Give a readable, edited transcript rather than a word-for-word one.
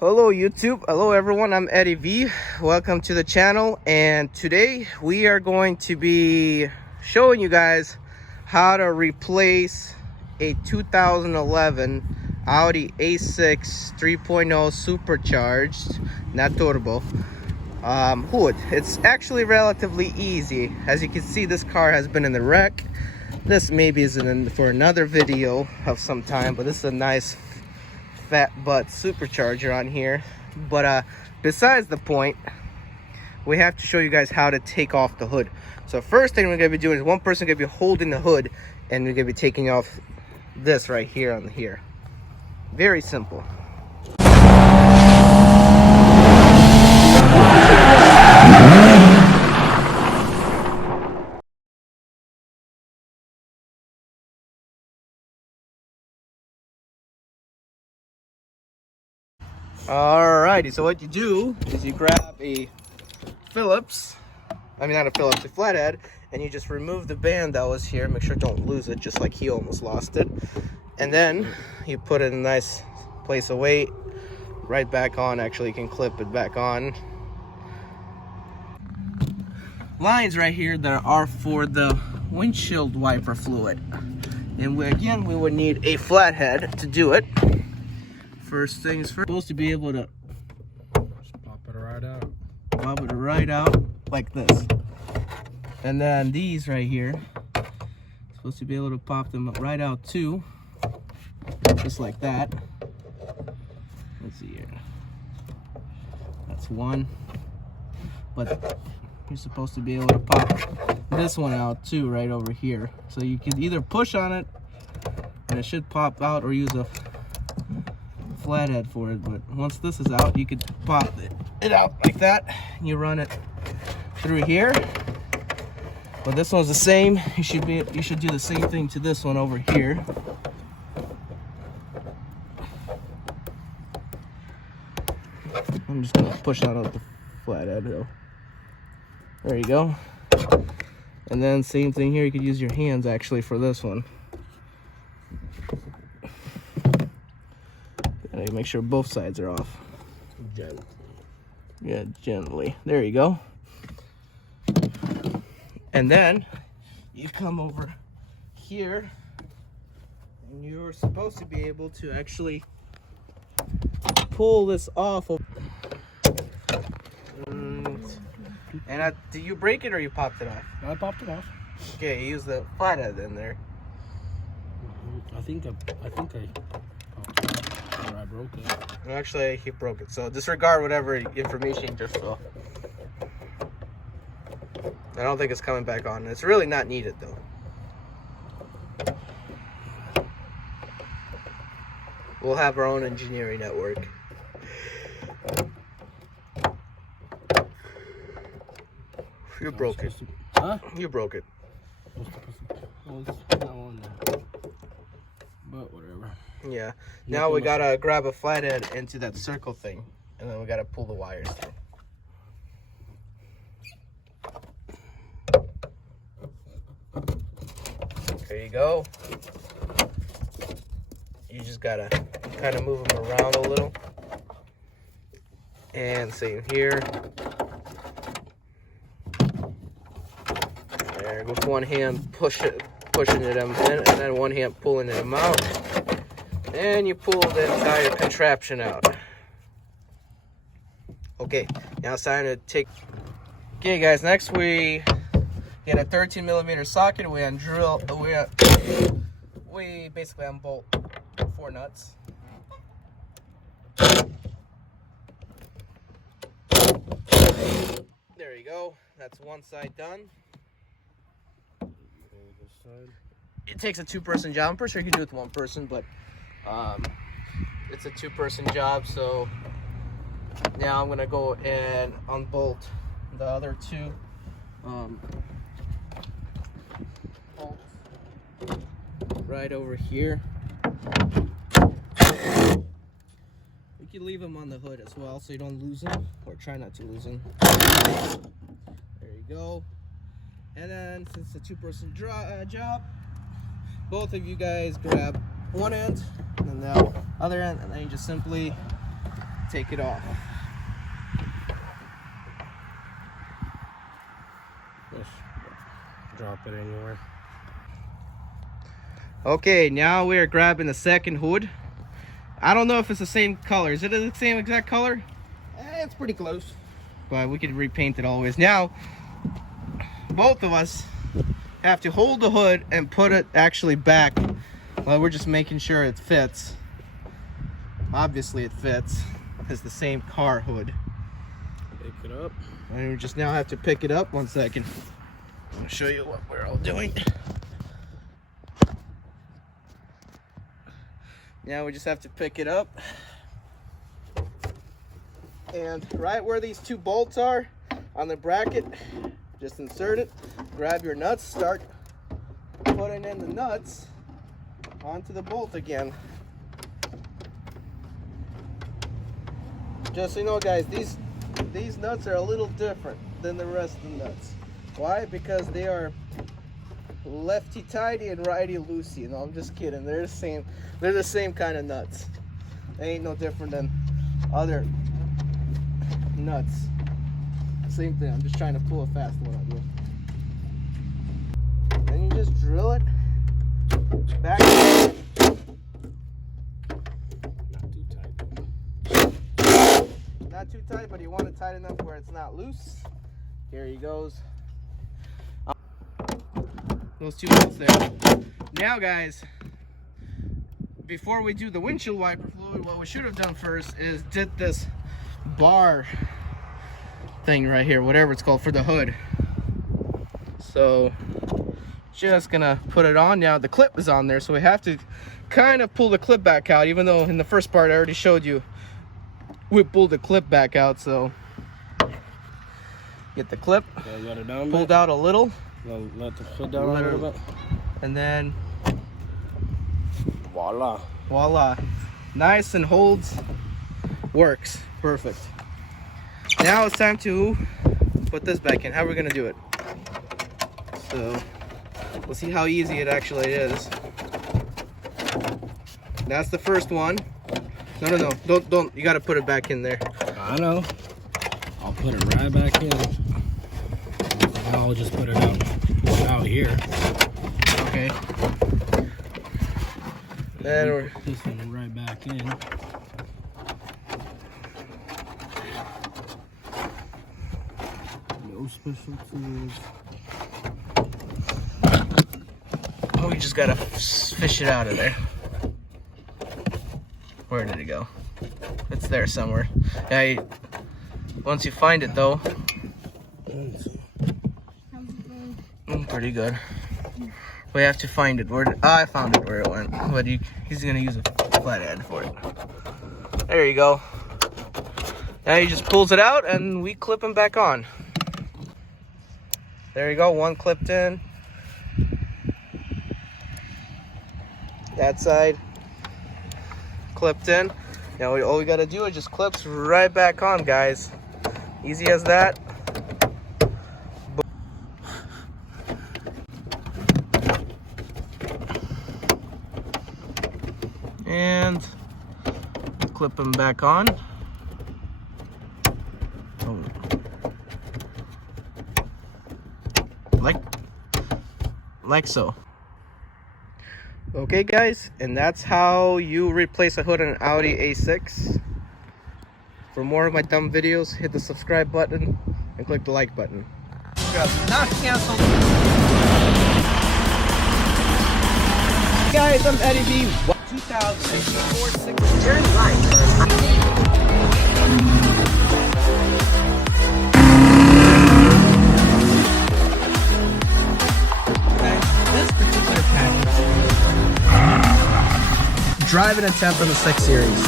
Hello YouTube, hello everyone, I'm Eddie V. Welcome to the channel, and today we are going to be showing you guys how to replace a 2011 Audi A6 3.0 supercharged, not turbo, hood. It's actually relatively easy. As you can see, this car has been in the wreck. This maybe is for another video of some time, but this is a nice fat butt supercharger on here. But besides the point, we have to show you guys how to take off the hood. So first thing we're going to be doing is one person going to be holding the hood, and we're going to be taking off this right here on here. Very simple. Alrighty, so what you do is you grab a Phillips, not a Phillips, a flathead, and you just remove the band that was here. Make sure don't lose it, just like he almost lost it. And then you put it in a nice place of weight, right back on. Actually, you can clip it back on. Lines right here that are for the windshield wiper fluid. And we would need a flathead to do it. First things first, supposed to be able to just pop it right out. Pop it right out like this. And then these right here, supposed to be able to pop them right out too, just like that. Let's see here. That's one. But you're supposed to be able to pop this one out too, right over here. So you can either push on it and it should pop out, or use a flathead for it. But once this is out, you could pop it out like that, and you run it through here. But this one's the same. You should do the same thing to this one over here. I'm just gonna push out of the flathead though. There you go. And then same thing here, you could use your hands actually for this one. And make sure both sides are off. Gently. Yeah, gently. There you go. And then you come over here, and you're supposed to be able to actually pull this off. And did you break it or you popped it off? I popped it off. Okay, you use the flathead in there. I think I popped it off, or I broke it. Actually, he broke it. So disregard whatever information you just saw. I don't think it's coming back on. It's really not needed though. We'll have our own engineering network. You broke it. Huh? You broke it. But whatever. Yeah. Now we gotta grab a flathead into that circle thing, and then we gotta pull the wires through. There you go. You just gotta kind of move them around a little. And same here. There, with one hand pushing it in, and then one hand pulling it out. And you pull the entire contraption out. Okay, now it's time to take. Okay, guys. Next we get a 13mm socket. We basically unbolt 4 nuts. There you go. That's one side done. It takes a 2-person job. I'm pretty sure you can do it with 1 person, but it's a 2-person job. So now I'm gonna go and unbolt the other 2 bolts right over here. You can leave them on the hood as well, so you don't lose them, or try not to lose them. There you go. And then since it's a 2-person job, both of you guys grab one end and then the other end, and then you just simply take it off. Just drop it anywhere. Okay, now we are grabbing the second hood. I don't know if it's the same color. Is it the same exact color? It's pretty close. But we could repaint it always. Now, both of us have to hold the hood and put it actually back. Well, we're just making sure it fits. Obviously it fits. It's the same car hood. Pick it up. And we just now have to pick it up. 1 second. I'll show you what we're all doing. Now we just have to pick it up. And right where these two bolts are on the bracket, just insert it, grab your nuts, start putting in the nuts onto the bolt again. Just so you know, guys, these nuts are a little different than the rest of the nuts. Why? Because they are lefty tighty and righty loosey. No, I'm just kidding. They're the same. They're the same kind of nuts. They ain't no different than other nuts. Same thing. I'm just trying to pull a fast one out here. Then you just drill it back. Not too tight. Not too tight, but you want it tight enough where it's not loose. Here he goes. Those two bolts there. Now, guys, before we do the windshield wiper fluid, what we should have done first is did this bar thing right here, whatever it's called, for the hood. So just gonna put it on now. The clip is on there, so we have to kind of pull the clip back out, even though in the first part I already showed you we pulled the clip back out. So get the clip Let it down pulled out a little, let the foot down a little bit, and then voila. voila, nice and holds, works perfect. Now it's time to put this back in. How are we gonna do it? So we'll see how easy it actually is. That's the first one. No, don't, you gotta put it back in there. I know. I'll put it right back in. I'll just put it out here. Okay. Then we're put this one right back in. No special tools. oh, we just gotta fish it out of there. Where did it go? It's there somewhere. Yeah, once you find it though. Pretty good. We have to find it. Where I found it where it went. But he's gonna use a flathead for it. There you go. Now he just pulls it out and we clip him back on. There you go, one clipped in. That side clipped in. Now all we gotta do is just clips right back on, guys. Easy as that. And clip them back on. Oh. Like so. Okay, guys, and that's how you replace a hood on an Audi A6. For more of my dumb videos, hit the subscribe button and click the like button. Not canceled. Guys, I'm Eddie V. 2004 Turn right on. This particular package, drive an attempt on the 6 Series.